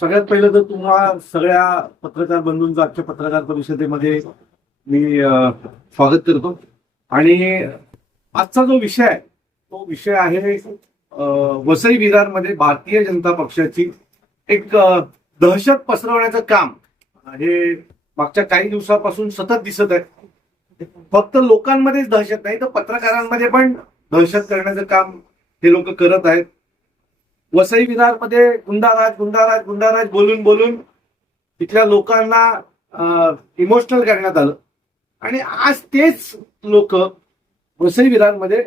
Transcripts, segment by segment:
सगळ्यात पहिलं तर तुम्हा सगळ्या पत्रकार बंधूंचं आजच्या पत्रकार परिषदेमध्ये मी स्वागत करतो. आणि आजचा जो विषय आहे तो विषय आहे वसई विरारमध्ये भारतीय जनता पक्षाची एक दहशत पसरवण्याचं काम. हे मागच्या काही दिवसापासून सतत दिसत आहे. फक्त लोकांमध्येच दहशत नाही तर पत्रकारांमध्ये पण दहशत करण्याचं काम हे लोक करत आहेत. वसई विरारमध्ये गुंडाराज गुंडाराज गुंडाराज बोलून बोलून तिथल्या लोकांना इमोशनल करण्यात आलं. आणि आज तेच लोक वसई विरारमध्ये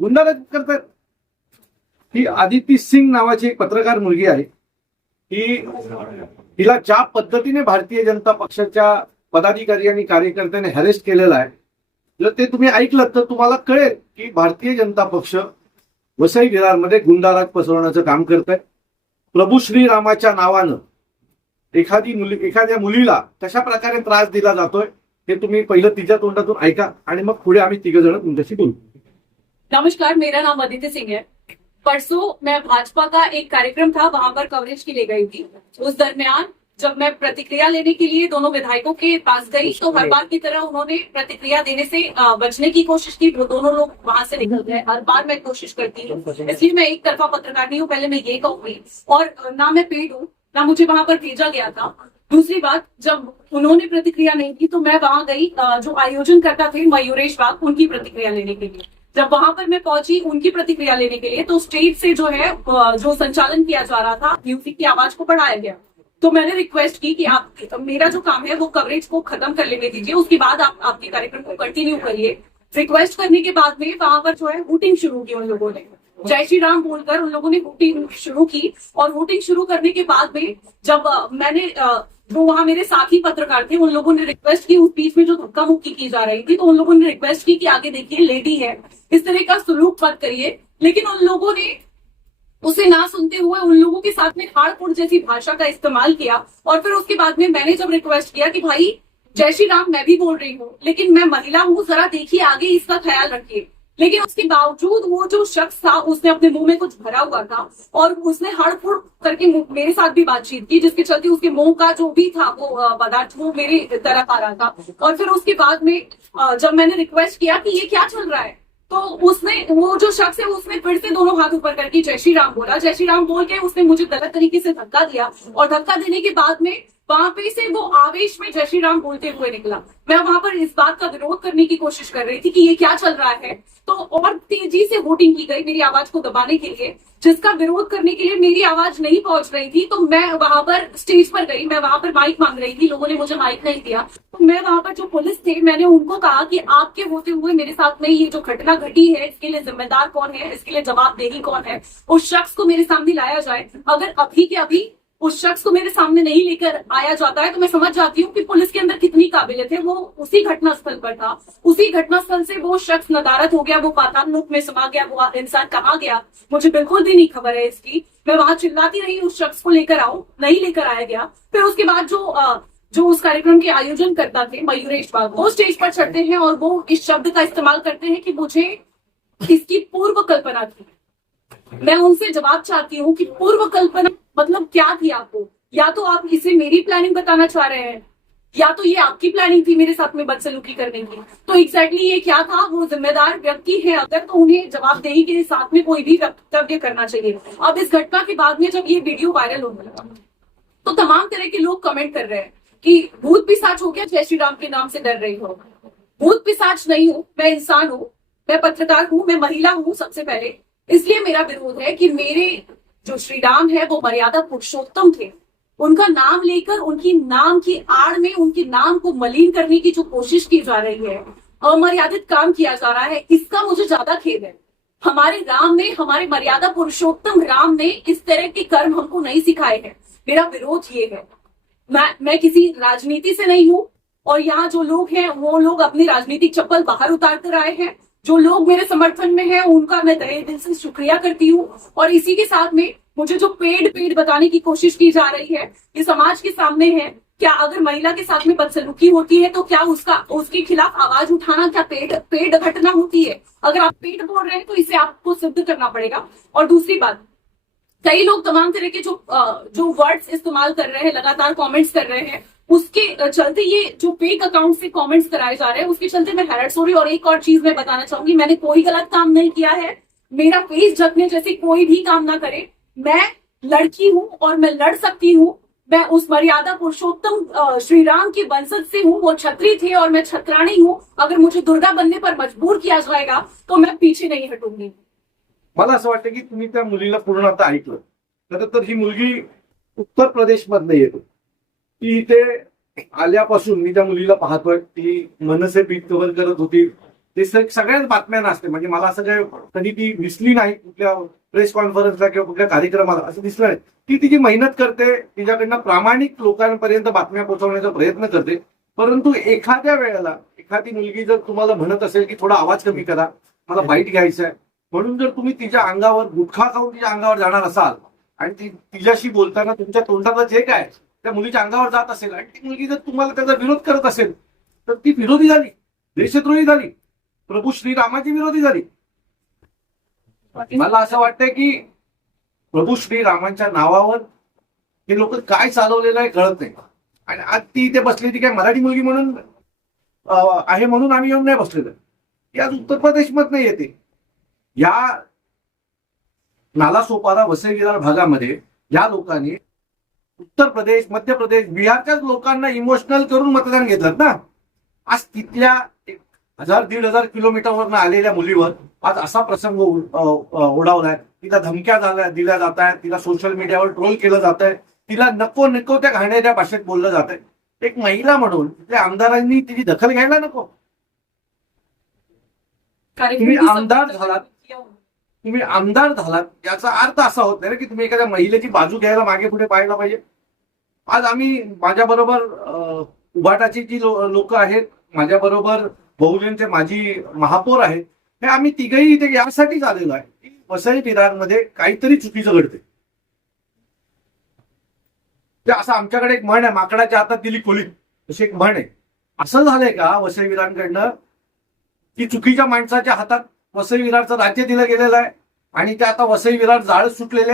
गुंडाराज करतात. ही आदिती सिंग नावाची एक पत्रकार मुलगी आहे. ही हिला ज्या पद्धतीने भारतीय जनता पक्षाच्या पदाधिकारी आणि कार्यकर्त्यांनी हॅरेस्ट केलेला आहे जर ते तुम्ही ऐकलं तर तुम्हाला कळेल की भारतीय जनता पक्ष वसई विरारमध्ये गुंडाराज पसरवण्याचं काम करत आहे प्रभू श्रीरामाच्या नावानं एखादी मुली एखाद्या मुलीला कशा प्रकारे त्रास दिला जातोय हे तुम्ही पहिलं तिच्या तोंडातून ऐका आणि मग पुढे आम्ही तिघ जण तुमच्याशी बोलू. नमस्कार मेरा नाम अदिति सिंह है. परसों मैं भाजपा का एक कार्यक्रम था वहां पर कवरेज के लिए गई थी. उस दरमियान जब मैं प्रतिक्रिया लेने के लिए दोनों विधायकों के पास गई तो हर बार की तरह उन्होंने प्रतिक्रिया देने से बचने की कोशिश की दोनों लोग वहाँ से निकल गए। हर बार मैं कोशिश करती हूँ। इसलिए मैं एक तरफा पत्रकार नहीं हूँ पहले मैं ये कहूँगी। और ना मैं पेड हूँ ना मुझे वहाँ पर भेजा गया था। दूसरी बात जब उन्होंने प्रतिक्रिया नहीं की तो मैं वहाँ गई जो आयोजन करता थे मयूरेश बाग उनकी प्रतिक्रिया लेने के लिए। जब वहाँ पर मैं पहुँची उनकी प्रतिक्रिया लेने के लिए तो स्टेज से जो है जो संचालन किया जा रहा था म्यूज़िक की आवाज़ को बढ़ाया गया। तो मैंने रिक्वेस्ट की कि आप, मेरा जो काम है वो कवरेज को खत्म कर लेने दीजिए, उसके बाद आप, आपके कार्यक्रम को कंटिन्यू करिए। रिक्वेस्ट करने के बाद में वहाँ पर जो है वोटिंग शुरू की उन लोगों ने। जय श्री राम बोलकर उन लोगों ने वोटिंग शुरू की और वोटिंग शुरू करने के बाद में जब मैंने जो वहाँ मेरे साथी पत्रकार थे, उन लोगों ने रिक्वेस्ट की, उस बीच में जो धक्का मुक्की की जा रही थी तो उन लोगों ने रिक्वेस्ट की कि आगे देखिए लेडी है। इस तरह का सलूक मत करिए। लेकिन उन लोगों ने उसे ना सुनते हुए उन लोगों के साथ में हाड़पुर जैसी भाषा का इस्तेमाल किया और फिर उसके बाद में मैंने जब रिक्वेस्ट किया कि भाई, जय श्री राम, मैं भी बोल रही हूँ, लेकिन मैं महिला हूँ, जरा देखिए आगे इसका ख्याल रखिए। लेकिन उसके बावजूद वो जो शख्स था, उसने अपने मुँह में कुछ भरा हुआ था और उसने हड़फुड़ करके मेरे साथ भी बातचीत की, जिसके चलते उसके मुँह का जो भी था, वो पदार्थ, वो मेरे तरफ़ आ रहा था। और फिर उसके बाद में जब मैंने रिक्वेस्ट किया कि ये क्या चल रहा है? तो उसने, वो जो शख्स है, उसने फिर से दोनों हाथ ऊपर करके जय श्री राम बोला। जय श्री राम बोल के उसने मुझे गलत तरीके से धक्का दिया और धक्का देने के बाद में वहाँ पे से वो आवेश में जय श्री राम बोलते हुए निकला। मैं वहाँ पर इस बात का विरोध करने की कोशिश कर रही थी कि ये क्या चल रहा है। तो और तेज़ी से वोटिंग की गई मेरी आवाज़ को दबाने के लिए। जिसका विरोध करने के लिए मेरी आवाज़ नहीं पहुँच रही थी तो मैं वहाँ पर स्टेज पर गई, मैं वहाँ पर माइक मांग रही थी, लोगों ने मुझे माइक नहीं दिया। तो मैं वहाँ पर जो पुलिस थे, मैंने उनको कहा कि आपके होते हुए मेरे साथ में ये जो घटना घटी है, इसके लिए जिम्मेदार कौन है, इसके लिए जवाबदेही कौन है? उस शख्स को मेरे सामने लाया जाए। अगर अभी के अभी उस शख्स को मेरे सामने नहीं लेकर आया जाता है तो मैं समझ जाती हूँ कि पुलिस के अंदर कितनी काबिलियत है। वो उसी घटनास्थल पर था। उसी घटनास्थल से वो शख्स नदारत हो गया वो पाताल लोक में समा गया वो इंसान कहाँ गया मुझे बिल्कुल भी नहीं खबर है इसकी। मैं वहाँ चिल्लाती रही उस शख्स को लेकर आओ नहीं लेकर आया गया। फिर उसके बाद जो अ, जो उस कार्यक्रम के आयोजन करता थे मयूरेश बाग वो स्टेज पर चढ़ते हैं और वो इस शब्द का इस्तेमाल करते हैं कि मुझे इसकी पूर्व कल्पना थी। मैं उनसे जवाब चाहती हूँ कि पूर्व कल्पना मतलब क्या थी आपको? या तो आप इसे मेरी प्लानिंग बताना चाह रहे हैं, या तो ये आपकी प्लानिंग थी मेरे साथ में बदसलूकी करने की। तो एग्जैक्टली ये क्या था? वो जिम्मेदार व्यक्ति है अगर तो उन्हें जवाबदेही के साथ में कोई भी वक्तव्य करना चाहिए। अब इस घटना के बाद में जब ये वीडियो वायरल होने लगा तो तमाम तरह के लोग कमेंट कर रहे हैं कि भूत पिसाच हो गया, जय श्री राम के नाम से डर रही हो। भूत पिसाच नहीं हूँ, मैं इंसान हूँ, मैं पत्रकार हूँ, मैं महिला हूँ सबसे पहले। इसलिए मेरा विरोध है कि मेरे जो श्री राम है, वो मर्यादा पुरुषोत्तम थे। उनका नाम लेकर, उनकी नाम की आड़ में, उनके नाम को मलिन करने की जो कोशिश की जा रही है, अमर्यादित काम किया जा रहा है, इसका मुझे ज़्यादा खेद है। हमारे राम ने, हमारे मर्यादा पुरुषोत्तम राम ने इस तरह के कर्म हमको नहीं सिखाए हैं। मेरा विरोध ये है। मैं मैं किसी राजनीति से नहीं हूँ, और यहाँ जो लोग हैं, वो लोग अपनी राजनीतिक चप्पल बाहर उतार कर आए हैं। जो लोग मेरे समर्थन में हैं, उनका मैं तहे दिल से शुक्रिया करती हूँ। और इसी के साथ में मुझे जो पेड पेड बताने की कोशिश की जा रही है, ये समाज के सामने है। क्या अगर महिला के साथ में बदसलूकी होती है तो क्या उसका, उसके खिलाफ आवाज़ उठाना, क्या पेड पेड घटना होती है? अगर आप पेड बोल रहे हैं तो इसे आपको सिद्ध करना पड़ेगा। और दूसरी बात, कई लोग तमाम तरह के जो जो वर्ड्स इस्तेमाल कर रहे हैं, लगातार कमेंट्स कर रहे हैं उसके चलते ये जो फेक अकाउंट से कमेंट्स कराए जा रहे हैं, उसके चलते मैं हैरट हो और एक और चीज़ मैं बताना चाहूँगी, मैंने कोई गलत काम नहीं किया है। मेरा फेस ढकने जैसे कोई भी काम ना करे। मैं लड़की हूँ और मैं लड़ सकती हूँ। मैं उस मर्यादा पुरुषोत्तम श्री राम के वंशज से हूँ, वो छत्री थे और मैं छत्राणी हूँ। अगर मुझे दुर्गा बनने पर मजबूर किया जाएगा तो मैं पीछे नहीं हटूँगी। मला असं वाटतं की तुम्ही त्या मुलीला पूर्ण आता ऐकलं. खरं तर ही मुलगी उत्तर प्रदेश मधनं येते. ती इथे आल्यापासून मी त्या मुलीला पाहतोय. ती मनसे पीठ कव्हर करत होती. ते सगळ्याच बातम्या नसते म्हणजे मला असं काय कधी ती दिसली नाही कुठल्या प्रेस कॉन्फरन्सला किंवा कुठल्या कार्यक्रमाला असं दिसलं नाही. ती तिची मेहनत करते. तिच्याकडनं प्रामाणिक लोकांपर्यंत बातम्या पोहोचवण्याचा प्रयत्न करते. परंतु एखाद्या वेळेला एखादी मुलगी जर तुम्हाला म्हणत असेल की थोडा आवाज कमी करा मला बाईट घ्यायचा आहे म्हणून जर तुम्ही तिच्या अंगावर गुटखा खाऊन तिच्या अंगावर जाणार असाल आणि ती तिच्याशी बोलताना तुमच्या तोंडाला जे काय त्या मुलीच्या अंगावर जात असेल आणि ती मुलगी जर तुम्हाला त्याचा विरोध करत असेल तर ती विरोधी झाली देशद्रोही झाली प्रभू श्रीरामाची विरोधी झाली. मला असं वाटतंय की प्रभू श्रीरामांच्या नावावर हे लोक काय चालवलेलं आहे कळत नाही. आणि आज ती इथे बसली ती काय मराठी मुलगी म्हणून आहे म्हणून आम्ही येऊन नाही बसलेलं. या आज उत्तर नाही येते. या नालासोपारा वसई विरार भागामध्ये या लोकांनी उत्तर प्रदेश मध्य प्रदेश बिहारच्याच लोकांना इमोशनल करून मतदान घेतलं ना. आज तिथल्या एक हजार दीड हजार किलोमीटरवरनं आलेल्या मुलीवर आज असा प्रसंग ओढावलाय तिला धमक्या झाल्या दिल्या जात आहेत तिला सोशल मीडियावर ट्रोल केलं जात आहे तिला नको नको त्या घाणेऱ्या भाषेत बोललं जात आहे एक महिला म्हणून तिथल्या आमदारांनी तिची दखल घ्यायला नको. तुम्ही आमदार झालात? तुम्ही आमदार झालात याचा अर्थ असा होत नाही ना की तुम्ही एखाद्या महिलेची बाजू घ्यायला मागे पुढे पाहायला पाहिजे. आज आम्ही माझ्या बरोबर उभाटाची जी लोक आहेत माझ्या बरोबर बहुजनचे माजी महापौर आहेत हे आम्ही तिघही इथे यासाठीच आलेलो आहे की वसई विरारमध्ये काहीतरी चुकीचं घडते ते असं आमच्याकडे एक म्हण आहे माकडाच्या हातात दिली खोली. अशी एक म्हण आहे. असं झालंय का वसई विरांकडनं की चुकीच्या माणसाच्या हातात वसई विरारचं राज्य दिलं गेलेलं आहे. आणि ते आता वसई विरार जाळ सुटलेले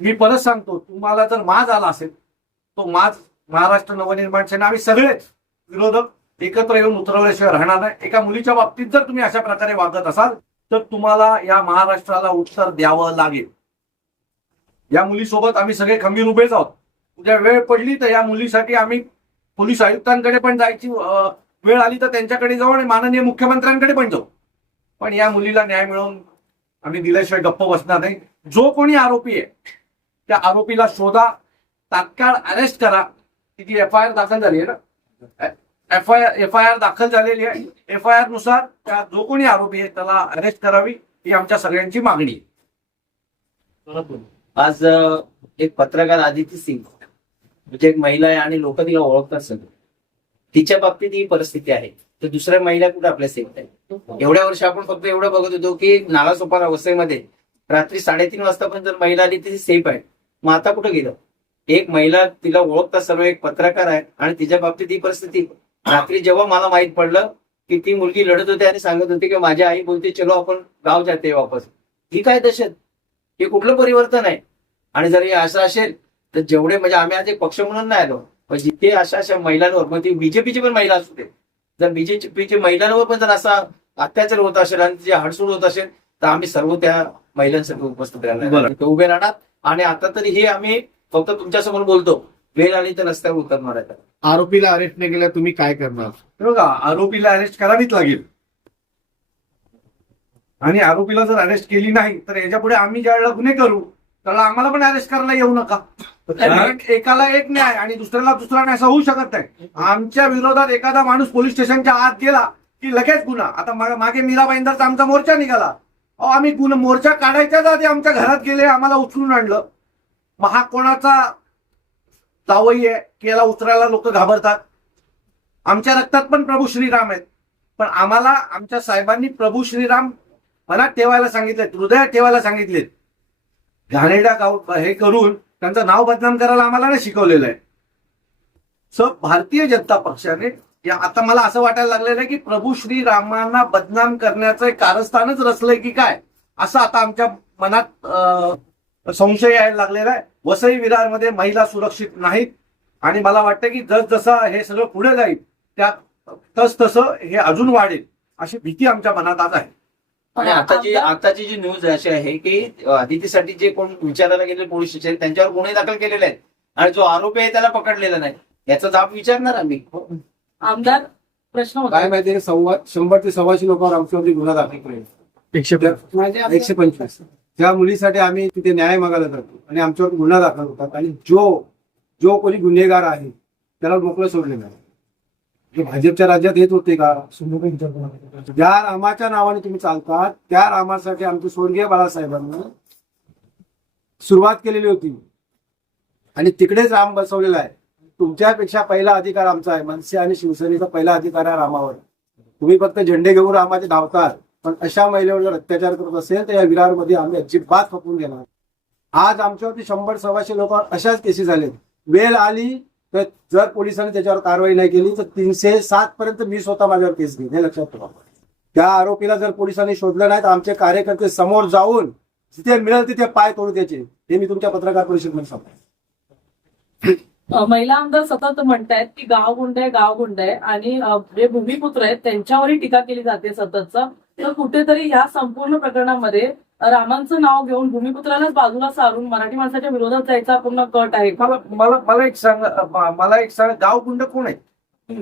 मी परत सांगतो तुम्हाला जर माज आला असेल तो माज महाराष्ट्र नवनिर्माण सेना आम्ही सगळेच विरोधक एकत्र येऊन उतरवल्याशिवाय राहणार नाही. एका मुलीच्या बाबतीत जर तुम्ही अशा प्रकारे वागत असाल तर तुम्हाला या महाराष्ट्राला उत्तर द्यावं लागेल. या मुलीसोबत आम्ही सगळे खंबीर उभेच आहोत. उद्या वेळ पडली तर या मुलीसाठी आम्ही पोलीस आयुक्तांकडे पण जायची वेळ आली तर त्यांच्याकडे जाऊ आणि माननीय मुख्यमंत्र्यांकडे पण जाऊ. पण या मुलीला न्याय मिळवून आम्ही दिल्याशिवाय गप्प बसणार नाही. जो कोणी आरोपी आहे त्या आरोपीला शोधा तात्काळ अरेस्ट करा. तिची एफ आय आर दाखल झाली आहे ना? F I F I R दाखल झालेली आहे. एफ आय आरनुसार त्या जो कोणी आरोपी आहे त्याला अरेस्ट करावी ही आमच्या सगळ्यांची मागणी आहे. आज एक पत्रकार आदिती सिंग म्हणजे एक महिला आहे आणि लोक तिला ओळखतात सगळं. तिच्या बाबतीत ही परिस्थिती आहे. तर दुसऱ्या महिला कुठे आपल्या सेफ आहे एवढ्या वर्ष आपण फक्त एवढं बघत होतो की नालासोपारा अवस्थेमध्ये रात्री साडेतीन वाजता पण जर महिला आली ती सेफ आहे. मग आता कुठं गेलं? एक महिला तिला ओळखता सर्व एक पत्रकार आहे आणि तिच्या बाबतीत ही परिस्थिती. रात्री जेव्हा मला माहीत पडलं की ती मुलगी लढत होती आणि सांगत होती की माझी आई बोलते चलो आपण गाव जाते वापस. ही काय दशत हे कुठलं परिवर्तन आहे? आणि जर हे असं असेल तर जेवढे म्हणजे आम्ही आज एक पक्ष म्हणून नाही आलो. पण जिथे अशा अशा महिलांवर मग ती बीजेपीची पण महिला असू दे. जर बीजेपीची महिलांवर पण जर असा अत्याचार होत असेल आणि तिची हडसूड होत असेल तर आम्ही सर्व त्या महिलांसाठी उपस्थित राहणार उभे राहणार. आणि आता तरी हे आम्ही फक्त तुमच्यासमोर बोलतो. वेळ आली तर रस्त्यावर उतरणार आहे आरोपीला अरेस्ट नाही केल्या तुम्ही काय करणार? हे बघा आरोपीला अरेस्ट करावीच लागेल. आणि आरोपीला जर अरेस्ट केली नाही तर याच्यापुढे आम्ही ज्या वेळेला गुन्हे करू त्याला आम्हाला पण अरेस्ट करायला येऊ नका. कारण एकाला एक न्याय आणि दुसऱ्याला दुसरा न्याय असं होऊ शकत नाही. आमच्या विरोधात एखादा माणूस पोलीस स्टेशनच्या आत गेला की लगेच गुन्हा. आता मागे मीरा भाईंदरचा आमचा मोर्चा निघाला. अहो आम्ही गुन्हा मोर्चा काढायच्याच आधी आमच्या घरात गेले आम्हाला उचलून आणलं. मग हा कोणाचा जावई आहे की याला उचलायला लोक घाबरतात? आमच्या रक्तात पण प्रभू श्रीराम आहेत. पण आम्हाला आमच्या साहेबांनी प्रभू श्रीराम मनात ठेवायला सांगितलेत हृदयात ठेवायला सांगितलेत. घाणेरडा गाव हे करून त्यांचं नाव बदनाम करायला आम्हाला नाही शिकवलेलं आहे. सो भारतीय जनता पक्षाने या आता मला असं वाटायला लागलेलं आहे की प्रभू श्री रामांना बदनाम करण्याचं कारस्थानच रचलंय की काय? असं आता आमच्या मनात संशय यायला लागलेला आहे. वसई विरारमध्ये महिला सुरक्षित नाहीत. आणि मला वाटतं की जसजसं हे सगळं पुढे जाईल त्या तस तसं हे अजून वाढेल अशी भीती आमच्या मनात आज आहे. आणि आताची आताची जी न्यूज अशी आहे की आदितीसाठी जे कोण विचारायला गेले पोलीस स्टेशन त्यांच्यावर गुन्हे दाखल केलेले आहेत. आणि जो आरोपी आहे त्याला पकडलेला नाही. याचा जाब विचारणार आम्ही. आमदार प्रश्न होता. काय माहितीये सव्वा शंभर ते सव्वाशे लोकांवर आमच्यावरती गुन्हा दाखल केले एकशे पंचवीस. त्या मुलीसाठी आम्ही तिथे न्याय मागायला जातो आणि आमच्यावर गुन्हा दाखल होतात आणि जो जो कोणी गुन्हेगार आहे त्याला मोकळं सोडलेलं आहे. हे भाजपच्या राज्यात येत होते का? ज्या रामाच्या नावाने तुम्ही चालतात त्या रामासाठी आमच्या स्वर्गीय बाळासाहेबांनी सुरुवात केलेली होती. आणि तिकडेच राम बसवलेला आहे. तुमच्यापेक्षा पहिला अधिकार आमचा आहे. मनसे आणि शिवसेनेचा पहिला अधिकार आहे रामावर. तुम्ही फक्त झेंडे घेऊन रामाचे धावतात. पण अशा महिलेवर जर अत्याचार करत असेल तर या विरारमध्ये आम्ही अजिबात खपून घेणार. आज आमच्यावरती शंभर सव्वाशे लोक अशाच केसेस झाले वेळ आली तर जर पोलिसांनी त्याच्यावर कारवाई नाही केली तर तीनशे सात पर्यंत मी स्वतः माझ्यावर केस घेईन हे लक्षात ठेवा. त्या आरोपीला जर पोलिसांनी शोधलं नाही तर आमचे कार्यकर्ते समोर जाऊन जिथे मिळेल तिथे पाय तोडू त्याचे हे मी तुमच्या पत्रकार परिषदेमध्ये सांगतो. महिला आमदार सतत म्हणतायत की गाव गुंड आहे गाव गुंड आहे. आणि जे भूमिपुत्र आहेत त्यांच्यावरही टीका केली जाते सततच. तर कुठेतरी ह्या संपूर्ण प्रकरणामध्ये रामांचं नाव घेऊन भूमिपुत्रालाच बाजूला सारून मराठी माणसाच्या विरोधात जायचा पूर्ण कट आहे. मला मला मला एक सांग मला एक सांग गावकुंड कोण आहे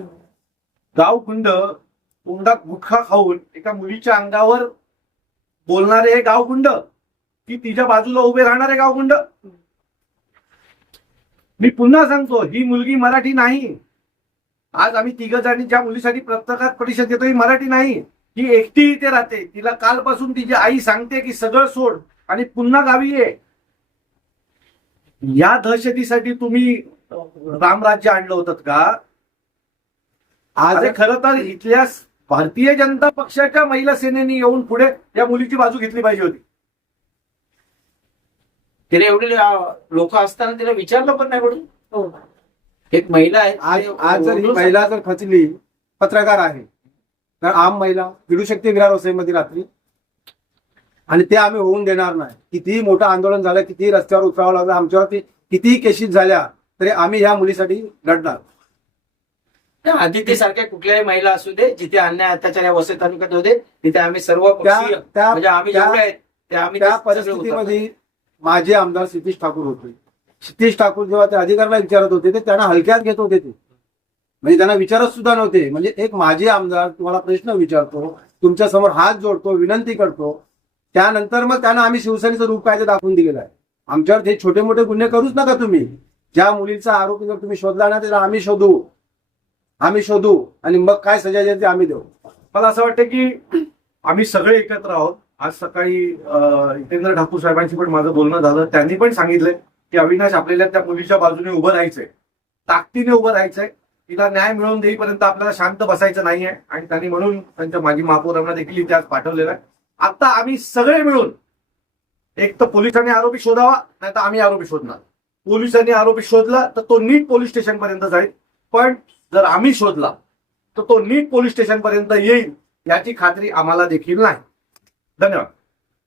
गावकुंड कुंडात गुटखा खाऊन एका मुलीच्या अंगावर बोलणारे हे गावकुंड की तिच्या बाजूला उभे राहणारे गावकुंड मी पुन्हा सांगतो ही मुलगी मराठी नाही. आज आम्ही तिघ जणी ज्या मुलीसाठी पत्रकार परिषद देतो ही मराठी नाही. ही एकटी इथे राहते तिला कालपासून तिची आई सांगते की सगळं सोड आणि पुन्हा गावी ये. या दहशतीसाठी तुम्ही रामराज्य आणलं होतं का? आज खरं तर इथल्या भारतीय जनता पक्षाच्या महिला सेनेने येऊन पुढे या मुलीची बाजू घेतली पाहिजे होती. तिला एवढे लोक असताना तिला विचारलं पण नाही म्हणून हो. एक महिला आहे आज आज जर ही महिला जर खचली पत्रकार आहे तर आम महिला भिडू शकते विरार वसईमध्ये रात्री. आणि ते आम्ही होऊन देणार नाही. कितीही मोठं आंदोलन झालं कितीही रस्त्यावर उतरावं लागलं आमच्यावरती कितीही केसेस झाल्या तरी आम्ही ह्या मुलीसाठी लढणार. आदिती सारख्या कुठल्याही महिला असू दे जिथे अन्याय अत्याचार या वसई तालुक्यात होते तिथे आम्ही सर्व त्या म्हणजे. परिस्थितीमध्ये माझे आमदार सतीश ठाकूर होते. सतीश ठाकूर जेव्हा ते अधिकाऱ्याला विचारत होते ते त्यांना हलक्यात घेत होते ते. म्हणजे त्यांना विचारत सुद्धा नव्हते. म्हणजे एक माझे आमदार तुम्हाला प्रश्न विचारतो तुमच्यासमोर हात जोडतो विनंती करतो. त्यानंतर मग त्यांना आम्ही शिवसेनेचं रूप काय ते दाखवून दिलेलं आहे. आमच्यावर हे छोटे मोठे गुन्हे करूच नका तुम्ही. ज्या मुलीचा आरोप जर तुम्ही शोधला ना त्याला आम्ही शोधू. आम्ही शोधू आणि मग काय सजा ते आम्ही देऊ. मला असं वाटतं की आम्ही सगळे एकत्र आहोत. आज सकाळी अं, जितेंद्र ठाकूर साहेबांशी पण माझं बोलणं झालं. त्यांनी पण सांगितलंय की अविनाश आपल्याला त्या मुलीच्या बाजूने उभं राहायचंय. ताकदीने उभं राहायचंय. तिला न्याय मिळवून देईपर्यंत आपल्याला शांत बसायचं नाहीये. आणि त्यांनी म्हणून त्यांच्या माजी महापौरांना देखील इतिहास पाठवलेला पाठवलेलं आहे. आता आम्ही सगळे मिळून एक तर पोलिसांनी आरोपी शोधावा नाही तर आम्ही आरोपी शोधणार. पोलिसांनी आरोपी शोधला तर तो नीट पोलीस स्टेशन पर्यंत जाईल. पण जर आम्ही शोधला तर तो नीट पोलीस स्टेशन पर्यंत येईल याची खात्री आम्हाला देखील नाही. धन्यवाद.